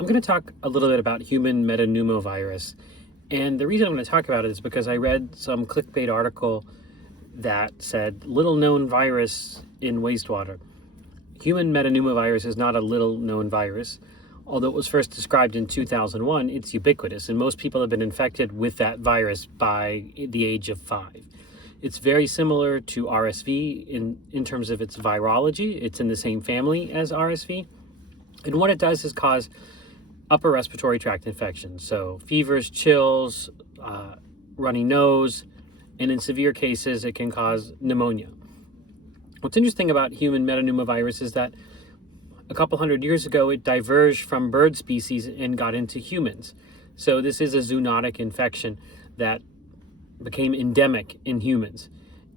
I'm going to talk a little bit about human metapneumovirus. And the reason I'm going to talk about it is because I read some clickbait article that said little known virus in wastewater. Human metapneumovirus is not a little known virus. Although it was first described in 2001, it's ubiquitous, and most people have been infected with that virus by the age of 5. It's very similar to RSV in terms of its virology. It's in the same family as RSV. And what it does is cause upper respiratory tract infections. So fevers, chills, runny nose, and in severe cases, it can cause pneumonia. What's interesting about human metapneumovirus is that a couple hundred years ago, it diverged from bird species and got into humans. So this is a zoonotic infection that became endemic in humans.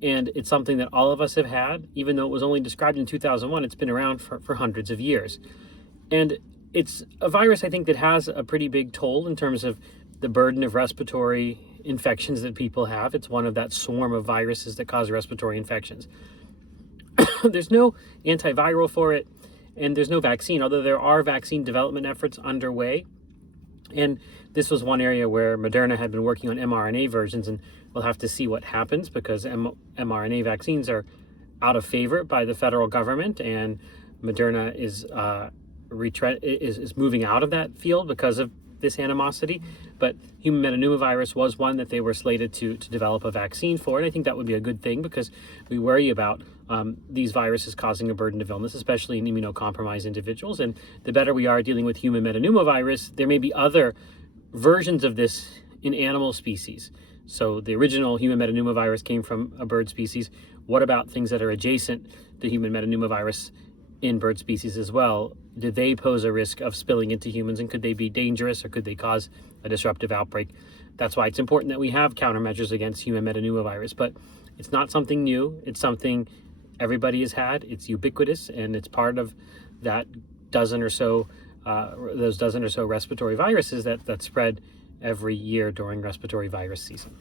And it's something that all of us have had, even though it was only described in 2001, it's been around for hundreds of years. And it's a virus, I think, that has a pretty big toll in terms of the burden of respiratory infections that people have. It's one of that swarm of viruses that cause respiratory infections. There's no antiviral for it, and there's no vaccine, although there are vaccine development efforts underway. And this was one area where Moderna had been working on mRNA versions, and we'll have to see what happens because mRNA vaccines are out of favor by the federal government, and Moderna is moving out of that field because of this animosity. But human metapneumovirus was one that they were slated to develop a vaccine for, and I think that would be a good thing because we worry about these viruses causing a burden of illness, especially in immunocompromised individuals. And the better we are dealing with human metapneumovirus, there may be other versions of this in animal species. So the original human metapneumovirus came from a bird species. What about things that are adjacent to human metapneumovirus in bird species as well? Did they pose a risk of spilling into humans, and could they be dangerous, or could they cause a disruptive outbreak? That's why it's important that we have countermeasures against human metapneumovirus. But it's not something new. It's something everybody has had. It's ubiquitous, and it's part of that dozen or so respiratory viruses that spread every year during respiratory virus season.